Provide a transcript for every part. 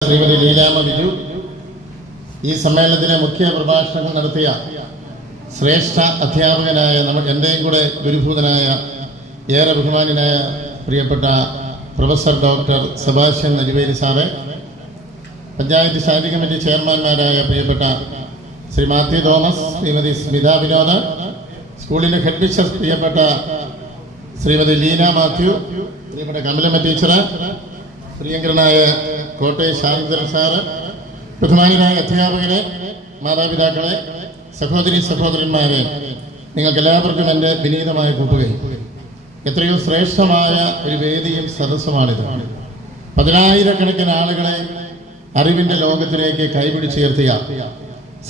ശ്രീമതി ലീലാമ ബിജു ഈ സമ്മേളനത്തിലെ മുഖ്യ പ്രഭാഷണങ്ങൾ നടത്തിയ ശ്രേഷ്ഠ അധ്യാപകനായ നമ്മൾ എന്റെയും കൂടെ ഗുരുഭൂതനായ ഏറെ ബഹുമാനായ പ്രിയപ്പെട്ട പ്രൊഫസർ ഡോക്ടർ സെബാസ്റ്റ്യൻ നരിവേലി സാറ് പഞ്ചായത്ത് ശാന്തി കമ്മിറ്റി ചെയർമാൻമാരായ പ്രിയപ്പെട്ട ശ്രീ മാത്യു തോമസ് ശ്രീമതി സ്മിത വിനോദ് സ്കൂളിന്റെ ഹെഡ് മിസ്റ്റർ പ്രിയപ്പെട്ട ശ്രീമതി ലീന മാത്യു പ്രിയപ്പെട്ട കമലമ്മ ടീച്ചർ പ്രിയങ്കരനായ കോട്ടയ ശാന്തൻ സാറ് ബഹുമാനരായ അധ്യാപകരെ മാതാപിതാക്കളെ സഹോദരി സഹോദരന്മാരെ നിങ്ങൾക്ക് എല്ലാവർക്കും എന്റെ വിനീതമായ കൂട്ടുകയും എത്രയോ ശ്രേഷ്ഠമായ ഒരു വേദിയും സദസ്സുമാണിത്. പതിനായിരക്കണക്കിന് ആളുകളെ അറിവിന്റെ ലോകത്തിലേക്ക് കൈപിടിച്ചുയർത്തിയ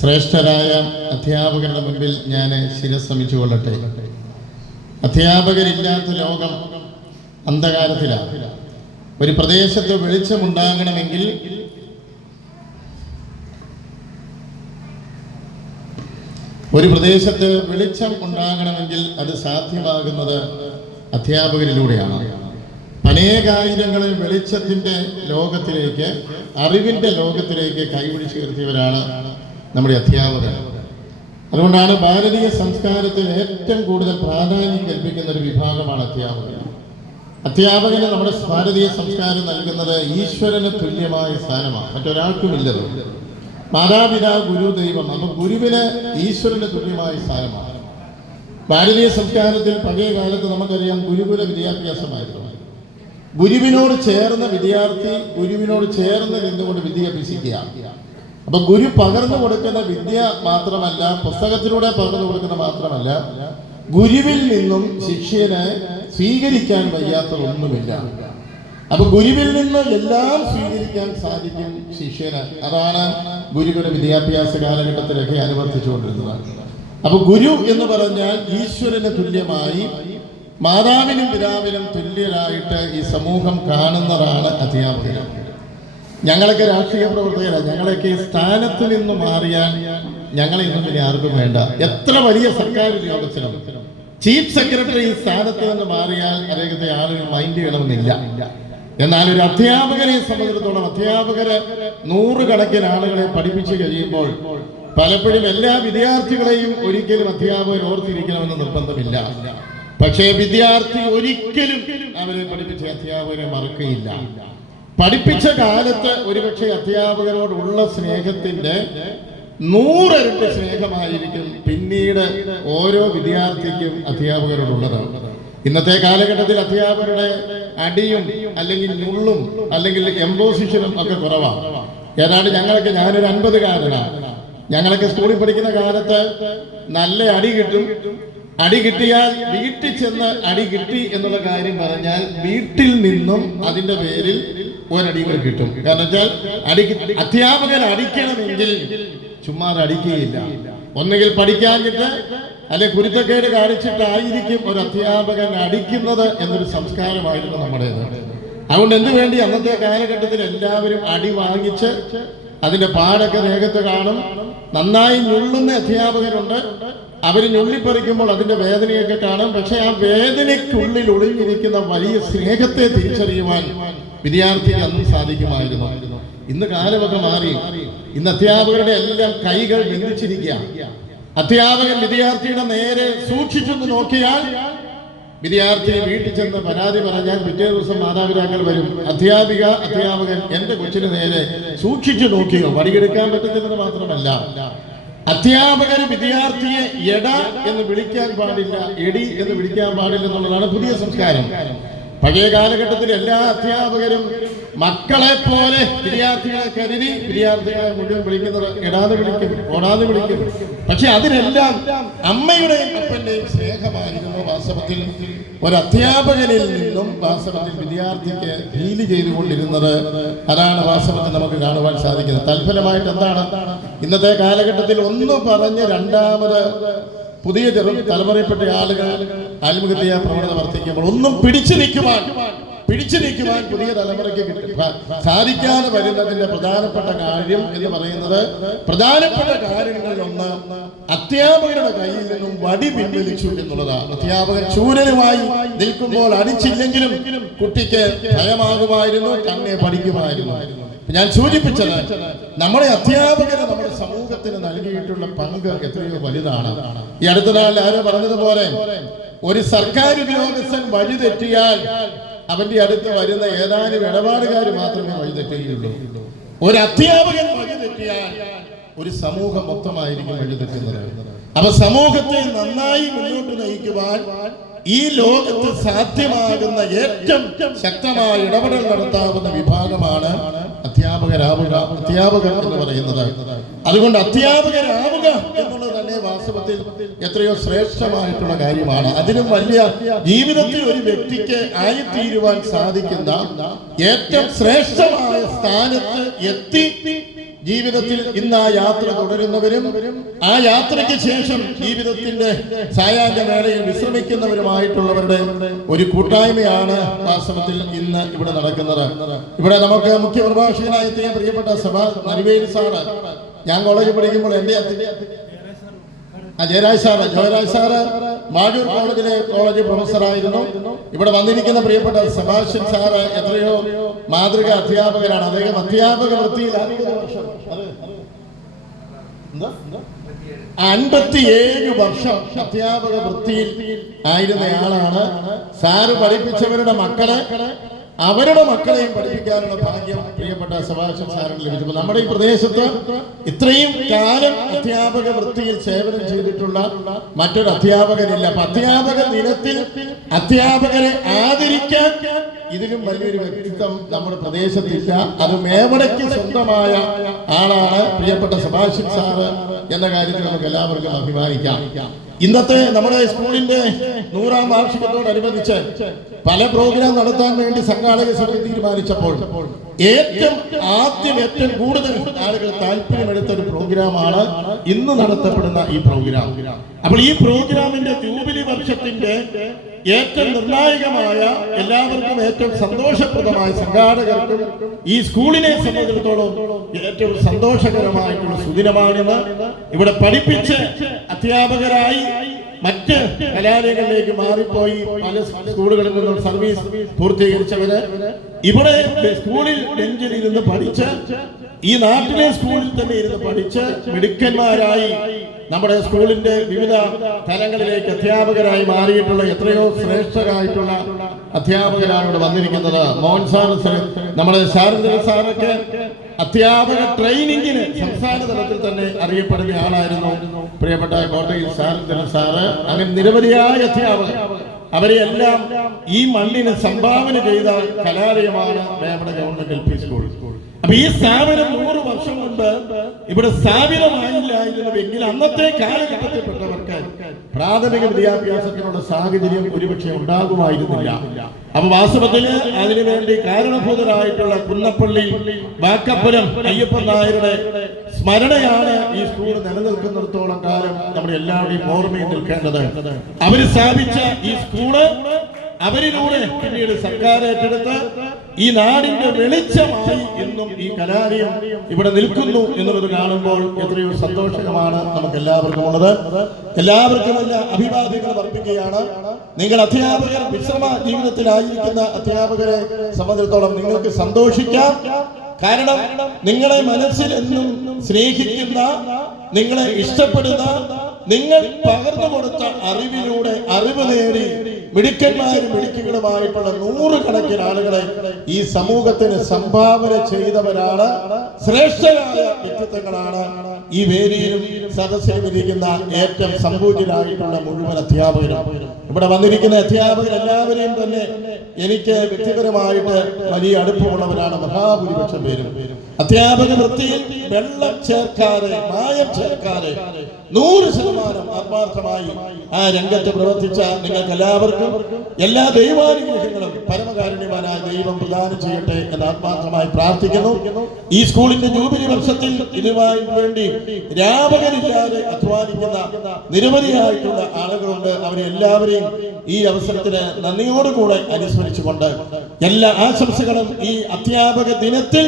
ശ്രേഷ്ഠരായ അധ്യാപകരുടെ മുൻപിൽ ഞാൻ ശിരശ്രമിച്ചു കൊള്ളട്ടെ അധ്യാപകരില്ലാത്ത ലോകം അന്ധകാരത്തിലാണ്. ഒരു പ്രദേശത്ത് വെളിച്ചമുണ്ടാകണമെങ്കിൽ ഒരു പ്രദേശത്ത് വെളിച്ചം ഉണ്ടാകണമെങ്കിൽ അത് സാധ്യമാകുന്നത് അധ്യാപകരിലൂടെയാണ്. അനേകായിരങ്ങളെ വെളിച്ചത്തിന്റെ ലോകത്തിലേക്ക് അറിവിന്റെ ലോകത്തിലേക്ക് കൈപിടിച്ചുയർത്തിയവരാണ് നമ്മുടെ അധ്യാപകർ. അതുകൊണ്ടാണ് ഭാരതീയ സംസ്കാരത്തിൽ ഏറ്റവും കൂടുതൽ പ്രാധാന്യം കൽപ്പിക്കുന്ന ഒരു വിഭാഗമാണ് അധ്യാപകർ. അധ്യാപകന് നമ്മുടെ ഭാരതീയ സംസ്കാരം നൽകുന്നത് ഈശ്വരന് തുല്യമായ സ്ഥാനമാണ്. മറ്റൊരാൾക്കുമില്ലത് മാതാപിതാ ഗുരു ദൈവം. അപ്പൊ ഗുരുവിന് ഈശ്വരന് തുല്യമായ സ്ഥാനമാണ്. ഭാരതീയ സംസ്കാരത്തിൽ പഴയ കാലത്ത് നമുക്കറിയാം ഗുരുകുല വിദ്യാഭ്യാസമായിരുന്നു. ഗുരുവിനോട് ചേർന്ന വിദ്യാർത്ഥി ഗുരുവിനോട് ചേർന്ന് നിന്നുകൊണ്ട് വിദ്യ അഭ്യസിക്കുക അപ്പൊ ഗുരു പകർന്നു കൊടുക്കുന്ന വിദ്യ മാത്രമല്ല പുസ്തകത്തിലൂടെ പകർന്നു കൊടുക്കുന്ന മാത്രമല്ല ഗുരുവിൽ നിന്നും ശിഷ്യന് സ്വീകരിക്കാൻ വയ്യാത്ത വയ്യാത്തതൊന്നുമില്ല. അപ്പൊ ഗുരുവിൽ നിന്ന് എല്ലാം സ്വീകരിക്കാൻ സാധിക്കും ശിഷ്യന്. അതാണ് ഗുരുവിന്റെ വിദ്യാഭ്യാസ കാലഘട്ടത്തിലൊക്കെ അനുവർത്തിച്ചുകൊണ്ടിരുന്നത്. അപ്പൊ ഗുരു എന്ന് പറഞ്ഞാൽ ഈശ്വരന് തുല്യമായി മാതാവിനും പിതാവിനും തുല്യരായിട്ട് ഈ സമൂഹം കാണുന്നതാണ് അധ്യാപകർ ഞങ്ങളൊക്കെ രാഷ്ട്രീയ പ്രവർത്തകരാണ് ഞങ്ങളൊക്കെ സ്ഥാനത്ത് നിന്ന് മാറിയാൽ ഞങ്ങളെ ഇന്നും പിന്നെ ആർക്കും വേണ്ട. എത്ര വലിയ സർക്കാർ ഉദ്യോഗസ്ഥനും ചീഫ് സെക്രട്ടറി സ്ഥാനത്ത് നിന്ന് മാറിയാൽ അദ്ദേഹത്തെ ആളുകൾ മൈൻഡ് ചെയ്യണമെന്നില്ല. എന്നാൽ ഒരു അധ്യാപകനെ സംബന്ധിച്ചിടത്തോളം അധ്യാപകര് നൂറുകണക്കിന് ആളുകളെ പഠിപ്പിച്ചു കഴിയുമ്പോൾ പലപ്പോഴും എല്ലാ വിദ്യാർത്ഥികളെയും ഒരിക്കലും അധ്യാപകർ ഓർത്തിരിക്കണമെന്ന് നിർബന്ധമില്ല. പക്ഷേ വിദ്യാർത്ഥി ഒരിക്കലും അവരെ പഠിപ്പിച്ച അധ്യാപകരെ മറക്കുകയില്ല. പഠിപ്പിച്ച കാലത്ത് ഒരുപക്ഷെ അധ്യാപകരോടുള്ള സ്നേഹത്തിന്റെ നൂറരട്ടി സ്നേഹമായിരിക്കും പിന്നീട് ഓരോ വിദ്യാർത്ഥിക്കും അധ്യാപകരോടുള്ളതാണ്. ഇന്നത്തെ കാലഘട്ടത്തിൽ അധ്യാപകരുടെ അടിയും അല്ലെങ്കിൽ ഉള്ളും അല്ലെങ്കിൽ എംബോസിഷനും ഒക്കെ കുറവാണ്. ഏതാണ്ട് ഞങ്ങളൊക്കെ ഞാനൊരു അൻപതുകാരനാണ്. ഞങ്ങളൊക്കെ സ്കൂളിൽ പഠിക്കുന്ന കാലത്ത് നല്ല അടി കിട്ടും. അടി കിട്ടിയാൽ വീട്ടിൽ ചെന്ന് അടി കിട്ടി എന്നുള്ള കാര്യം പറഞ്ഞാൽ വീട്ടിൽ നിന്നും അതിന്റെ പേരിൽ ഒരടി കൂടെ കിട്ടും. കാരണം വെച്ചാൽ അടി അധ്യാപകൻ അടിക്കണമെങ്കിൽ ചുമ്മാ അടിക്കുകയില്ല ഒന്നുകിൽ പഠിക്കാഞ്ഞിട്ട് അല്ലെ കുരുത്തക്കേട് കാണിച്ചിട്ടായിരിക്കും ഒരു അധ്യാപകൻ അടിക്കുന്നത് എന്നൊരു സംസ്കാരമായിരുന്നു നമ്മുടേത്. അതുകൊണ്ട് എന്തു വേണ്ടി അന്നത്തെ കാലഘട്ടത്തിൽ എല്ലാവരും അടി വാങ്ങിച്ച് അതിന്റെ പാടൊക്കെ ദേഹത്ത് കാണും നന്നായി ഞുള്ളുന്ന അധ്യാപകരുണ്ട്. അവർ ഞുള്ളിപ്പറിക്കുമ്പോൾ അതിന്റെ വേദനയൊക്കെ കാണും. പക്ഷെ ആ വേദനയ്ക്കുള്ളിൽ ഒളിഞ്ഞിരിക്കുന്ന വലിയ സ്നേഹത്തെ തിരിച്ചറിയുവാൻ വിദ്യാർത്ഥിക്ക് അന്ന് സാധിക്കുമായിരുന്നു. ഇന്ന് കാലമൊക്കെ മാറി. ഇന്ന് അധ്യാപകരുടെ എല്ലാം കൈകൾ ബന്ധിച്ചിരിക്കുക അധ്യാപകൻ വിദ്യാർത്ഥിയുടെ നേരെ സൂക്ഷിച്ചൊന്ന് നോക്കിയാൽ വിദ്യാർത്ഥി വീട്ടിൽ ചെന്ന് പരാതി പറഞ്ഞാൽ പിറ്റേ ദിവസം മാതാപിതാക്കൾ വരും. അധ്യാപിക അധ്യാപകൻ എന്റെ കൊച്ചിന് നേരെ സൂക്ഷിച്ചു നോക്കിയോ? വടിയെടുക്കാൻ പറ്റത്തില്ലെന്ന് മാത്രമല്ല. അധ്യാപകർ വിദ്യാർത്ഥിയെ എട എന്ന് വിളിക്കാൻ പാടില്ല എടി എന്ന് വിളിക്കാൻ പാടില്ല എന്നുള്ളതാണ് പുതിയ സംസ്കാരം. പഴയ കാലഘട്ടത്തിൽ എല്ലാ അധ്യാപകരും മക്കളെ പോലെ വിദ്യാർത്ഥികളെ കരുതി വിദ്യാർത്ഥികളെ മുഴുവൻ വിളിക്കുന്നത് എടാതെ വിളിക്കും ഓടാതെ വിളിക്കും. പക്ഷെ അതിനെല്ലാം അമ്മയുടെയും അപ്പന്റെയും സ്നേഹമായിരുന്നു വാസ്തവത്തിൽ. ഒരു അധ്യാപകനിൽ നിന്നും വാസ്തവത്തിൽ വിദ്യാർത്ഥിക്ക് ഫീൽ ചെയ്തുകൊണ്ടിരുന്നത് അതാണ് വാസ്തവത്തിൽ നമുക്ക് കാണുവാൻ സാധിക്കുന്നത്. തൽഫലമായിട്ട് എന്താണ്? ഇന്നത്തെ കാലഘട്ടത്തിൽ ഒന്ന് പറഞ്ഞ് രണ്ടാമത് പുതിയ തലമുറയിൽപ്പെട്ട ആളുകൾ ആത്മഹത്യ പ്രവണത വർദ്ധിക്കുമ്പോൾ ഒന്നും പിടിച്ചു നിൽക്കുവാൻ പിടിച്ചു നിൽക്കുവാൻ പുതിയ തലമുറയ്ക്ക് കിട്ടും. സാധിക്കാതെ വരുന്നതിന്റെ പ്രധാനപ്പെട്ട കാര്യം എന്ന് പറയുന്നത് പ്രധാനപ്പെട്ട കാര്യങ്ങളിൽ ഒന്ന് അധ്യാപകരുടെ കയ്യിൽ നിന്നും വടി പിൻവലിച്ചു എന്നുള്ളതാണ്. അധ്യാപകൻ ചൂരനുമായി നിൽക്കുമ്പോൾ അടിച്ചില്ലെങ്കിലും കുട്ടിക്ക് ഭയമാകുമായിരുന്നു തന്നെ പഠിക്കുമായിരുന്നു. ഞാൻ സൂചിപ്പിച്ചത് നമ്മുടെ അധ്യാപകര് നമ്മുടെ സമൂഹത്തിന് നൽകിയിട്ടുള്ള പങ്ക് എത്രയോ വലുതാണ്. ഈ അടുത്ത നാളിൽ ആരോ പറഞ്ഞതുപോലെ ഒരു സർക്കാർ ഉദ്യോഗസ്ഥൻ വഴി തെറ്റിയാൽ അവന്റെ അടുത്ത് വരുന്ന ഏതാനും ഇടപാടുകാർ മാത്രമേ വഴി തെറ്റുകയുള്ളൂ. ഒരു അധ്യാപകൻ വഴി തെറ്റിയാൽ ഒരു സമൂഹം മൊത്തമായിരിക്കും വഴി തെറ്റുന്നത്. അപ്പൊ സമൂഹത്തെ നന്നായി മുന്നോട്ട് നയിക്കുവാൻ ഈ ലോകത്ത് സാധ്യമാകുന്ന ഏറ്റവും ശക്തമായ ഇടപെടൽ നടത്താവുന്ന വിഭാഗമാണ് അധ്യാപകരാവുക അധ്യാപകർ എന്ന് പറയുന്നത്. അതുകൊണ്ട് അധ്യാപകരാവുക എന്നുള്ളത് തന്നെ വാസ്തവത്തിൽ എത്രയോ ശ്രേഷ്ഠമായിട്ടുള്ള കാര്യമാണ്. അതിനും വലിയ ജീവിതത്തിൽ ഒരു വ്യക്തിക്ക് ആയിത്തീരുവാൻ സാധിക്കുന്ന ഏറ്റവും ശ്രേഷ്ഠമായ സ്ഥാനത്ത് എത്തി ജീവിതത്തിൽ ഇന്ന് ആ യാത്ര തുടരുന്നവരും ആ യാത്രയ്ക്ക് ശേഷം ജീവിതത്തിന്റെ സായാഹ്ന വേളയിൽ വിശ്രമിക്കുന്നവരുമായിട്ടുള്ളവരുടെ ഒരു കൂട്ടായ്മയാണ് വാസ്തവത്തിൽ ഇന്ന് ഇവിടെ നടക്കുന്നത്. ഇവിടെ നമുക്ക് മുഖ്യ പ്രഭാഷകനായി എത്തിയ പ്രിയപ്പെട്ട സഭ നരിവേൽ സാറ് ഞാൻ കോളേജിൽ പഠിക്കുമ്പോൾ അധ്യ- ആ ജയരാജ് സാറ് ജയരാജ് സാറ് മാഴൂർ കോളേജിലെ കോളേജ് പ്രൊഫസറായിരുന്നു ഇവിടെ വന്നിരിക്കുന്ന പ്രിയപ്പെട്ട സെബാസ്റ്റ്യൻ സാറ് എത്രയോ മാതൃക അധ്യാപകരാണ് അദ്ദേഹം അധ്യാപക വൃത്തിയിൽ? അൻപത്തിയേഴ് വർഷം അധ്യാപക വൃത്തിയിൽ ആയിരുന്നയാളാണ് സാറ് പഠിപ്പിച്ചവരുടെ മക്കളെ അവരുടെ മക്കളെയും പഠിപ്പിക്കാനുള്ള ഭാഗ്യം പ്രിയപ്പെട്ട സഭാഷൻ ലഭിച്ചപ്പോൾ നമ്മുടെ ഈ പ്രദേശത്ത് ഇത്രയും കാലം അധ്യാപക വൃത്തിയിൽ സേവനം ചെയ്തിട്ടുള്ള മറ്റൊരു അധ്യാപകരില്ല അപ്പൊ അധ്യാപക ദിനത്തിൽ അധ്യാപകരെ ആദരിക്കാൻ ഇതിലും വലിയൊരു വ്യക്തിത്വം നമ്മുടെ പ്രദേശത്തില്ല. അത് മേവടയ്ക്ക് സ്വന്തമായ ആളാണ് പ്രിയപ്പെട്ട സഭാഷൻ സാറ് എന്ന കാര്യത്തിൽ നമുക്ക് എല്ലാവർക്കും അഭിമാനിക്കാം. ഇന്നത്തെ നമ്മുടെ സ്കൂളിന്റെ നൂറാം വാർഷികത്തോടനുബന്ധിച്ച് പല പ്രോഗ്രാം നടത്താൻ വേണ്ടി സംഘാടക സമിതി തീരുമാനിച്ചപ്പോൾ ഏറ്റവും ആദ്യം ഏറ്റവും കൂടുതൽ ആളുകൾ താല്പര്യമെടുത്ത ഒരു പ്രോഗ്രാമാണ് ഇന്ന് നടത്തപ്പെടുന്ന ഈ പ്രോഗ്രാം അപ്പോൾ ഈ പ്രോഗ്രാമിന്റെ ജൂബിലി വർഷത്തിന്റെ ഏറ്റവും നിർണായകമായ എല്ലാവർക്കും ഏറ്റവും സന്തോഷപ്രദമായ സംഘാടകർക്കും ഈ സ്കൂളിനെ സംബന്ധിച്ചിടത്തോളം ഏറ്റവും സന്തോഷകരമായിട്ടുള്ള സുദിനമാണിത് ഇവിടെ പഠിപ്പിച്ച് അധ്യാപകരായി മറ്റ് കലാലയങ്ങളിലേക്ക് മാറിപ്പോയി പല സ്കൂളുകളിൽ നിന്നും സർവീസ് പൂർത്തീകരിച്ചവര് ഇവിടെ സ്കൂളിൽ ബെഞ്ചിൽ ഇരുന്ന് പഠിച്ച് ഈ നാട്ടിലെ സ്കൂളിൽ തന്നെ ഇരുന്ന് പഠിച്ച് മിടുക്കന്മാരായി നമ്മുടെ സ്കൂളിന്റെ വിവിധ തലങ്ങളിലേക്ക് അധ്യാപകരായി മാറിയിട്ടുള്ള എത്രയോ ശ്രേഷ്ഠരായിട്ടുള്ള അധ്യാപകരാണ് ഇവിടെ വന്നിരിക്കുന്നത്. മോഹൻ സാർ നമ്മുടെ ശാരദ സാറൊക്കെ അധ്യാപക ട്രെയിനിങ്ങിന് സംസ്ഥാന തലത്തിൽ തന്നെ അറിയപ്പെടുന്ന ആളായിരുന്നു പ്രിയപ്പെട്ട കോട്ടയിൽ ശാരദ സാറ്. അങ്ങനെ നിരവധിയായ അധ്യാപകർ. അവരെ എല്ലാം ഈ മണ്ണിന് സംഭാവന ചെയ്ത കലാലയമാണ് Vemada government L P school. അപ്പൊ ഈ സ്ഥാപനം നൂറ് വർഷം മുൻപ് ഇവിടെ സ്ഥാപിതമായില്ലായിരുന്നുവെങ്കിൽ അന്നത്തെ കാലഘട്ടത്തിൽപ്പെട്ടവർക്ക് പ്രാഥമിക വിദ്യാഭ്യാസത്തിനുള്ള സാഹചര്യം ഒരുപക്ഷെ ഉണ്ടാകുമായിരുന്നില്ല. അപ്പൊ വാസ്തവത്തിന് അതിനുവേണ്ടി കാരണഭൂതരായിട്ടുള്ള കുന്നപ്പള്ളി വാക്കപ്പലം അയ്യപ്പൻ നായരുടെ സ്മരണയാണ് ഈ സ്കൂൾ നിലനിൽക്കുന്നിടത്തോളം കാലം നമ്മുടെ എല്ലാവരുടെയും ഓർമ്മയിൽ നിൽക്കേണ്ടത്. അവർ സ്ഥാപിച്ച ഈ സ്കൂൾ അവരിലൂടെ പിന്നീട് സർക്കാർ ഏറ്റെടുത്ത് ഈ നാടിന്റെ വെളിച്ചമായി ഇന്നും ഈ കലാലയം ഇവിടെ നിൽക്കുന്നു എന്നുള്ളത് കാണുമ്പോൾ എത്രയോ സന്തോഷകമാണ് നമുക്ക് എല്ലാവർക്കും ഉള്ളത്. എല്ലാവർക്കും എല്ലാ അഭിവാദ്യങ്ങളും അർപ്പിക്കുകയാണ്. നിങ്ങൾ അധ്യാപകർ വിശ്രമ ജീവിതത്തിലായിരിക്കുന്ന അധ്യാപകരെ സംബന്ധിച്ചിടത്തോളം നിങ്ങൾക്ക് സന്തോഷിക്കാം. കാരണം നിങ്ങളെ മനസ്സിൽ എന്നും സ്നേഹിക്കുന്ന നിങ്ങളെ ഇഷ്ടപ്പെടുന്ന നിങ്ങൾ പകർന്നു കൊടുത്ത അറിവിലൂടെ അറിവ് നേടി മിടുക്കന്മാരും മിടുക്കുകളുമായിട്ടുള്ള നൂറുകണക്കിന് ആളുകളെ ഈ സമൂഹത്തിന് സംഭാവന ചെയ്തവരാണ്. ശ്രേഷ്ഠരായ വ്യക്തിത്വങ്ങളാണ് ഈ വേദിയിലും സദസ്സിലും ഇരിക്കുന്ന ഏറ്റവും സമ്പൂജ്യരായിട്ടുള്ള മുഴുവൻ അധ്യാപകരും. ഇവിടെ വന്നിരിക്കുന്ന അധ്യാപകർ എല്ലാവരെയും തന്നെ എനിക്ക് വ്യക്തിപരമായിട്ട് വലിയ അടുപ്പമുള്ളവരാണ് മഹാഭൂരിപക്ഷം പേരും. അധ്യാപക വൃത്തിയിൽ വെള്ളം ചേർക്കാതെ മായം ചേർക്കാതെ നൂറ് ശതമാനം ആത്മാർത്ഥമായി ആ രംഗത്ത് പ്രവർത്തിച്ച നിങ്ങൾക്ക് എല്ലാവർക്കും എല്ലാ ദൈവാനുഗ്രഹങ്ങളും പരമകാരുണ്യവാനായ ദൈവം പ്രദാനം ചെയ്യട്ടെ എന്ന് ആത്മാർത്ഥമായി പ്രാർത്ഥിക്കുന്നു. ഈ സ്കൂളിന്റെ ജൂബിലി വർഷത്തിൽ ഇതുമായി വേണ്ടി രാപകരില്ലാതെ അധ്വാനിക്കുന്ന നിരവധിയായിട്ടുള്ള ആളുകളുണ്ട്. അവരെ എല്ലാവരെയും ഈ അവസരത്തിന് നന്ദിയോടുകൂടെ അനുസ്മരിച്ചുകൊണ്ട് എല്ലാ ആശംസകളും ഈ അധ്യാപക ദിനത്തിൽ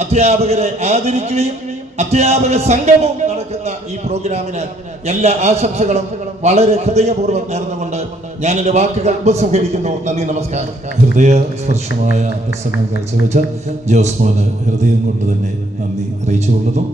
അധ്യാപകരെ ആദരിക്കുകയും അധ്യാപക സംഘവും നടക്കുന്ന ഈ പ്രോഗ്രാമിന് എല്ലാ ആശംസകളും വളരെ ഹൃദയപൂർവം നേർന്നുകൊണ്ട് ഞാൻ എന്റെ വാക്കുകൾ ഉപസംഹരിക്കുന്നു. നന്ദി നമസ്കാരം. ഹൃദയ സ്പർശമായ പ്രസംഗം കാഴ്ചവെച്ച ജോസ്മോന് ഹൃദയം കൊണ്ട് തന്നെ നന്ദി അറിയിച്ചുകൊള്ളുന്നു.